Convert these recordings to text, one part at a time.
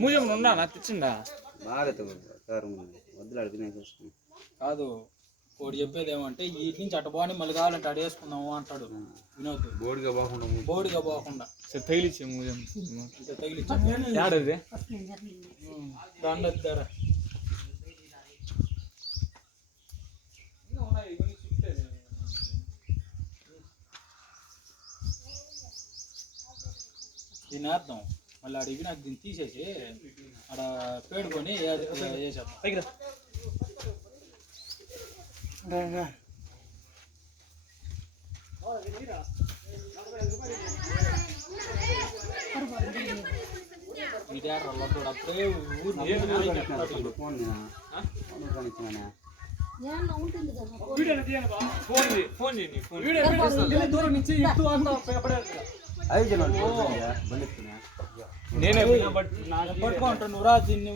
మూజం ఉన్నా నాకు తెచ్చిండా బాగా వద్దులాడు కాదు కోడి చెప్పేది ఏమంటే వీటి నుంచి అట్ట బాగుండి మళ్ళీ కావాలంటే అడేసుకుందాము అంటాడు వినోద్. బోడిగా పోకుండా తగిలిచ్చే మూజం తగిలిచ్చాడది దండొద్దారా దీన్ని వేద్దాం మళ్ళీ అడిగి నాకు దీన్ని తీసేసి ఆడ పేడుకొని వేసేద్దాం. అప్పుడే దూరం నుంచి నేనే పట్టుకో అంటాను నువ్వు రా దీన్ని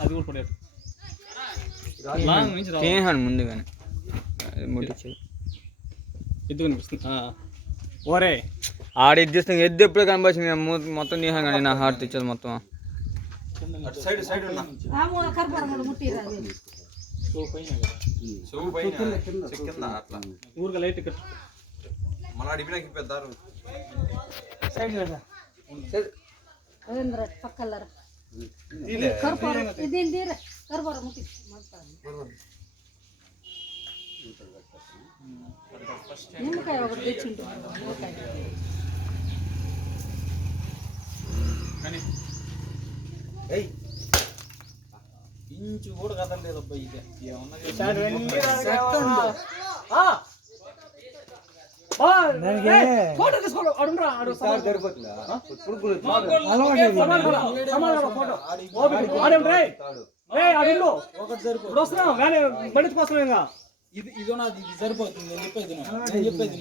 అది కూడా పడేది ముందుగానే ఎద్దు కనిపిస్తుంది ఓరే ఆడ ఎద్దు ఎద్దు ఎప్పుడు కనిపించింది మొత్తం తీసాను కానీ నా హార్ట్ తెచ్చేది మొత్తం ఊరిగా లైట్ పక్కల నిమ్మకాయ ఒకటి తెచ్చిండు ఇంచు కూడా కదలేదు అబ్బాయి ఇది ఫోటో తీసుకోండి ఇది సరిపోతుంది నేను చెప్పేది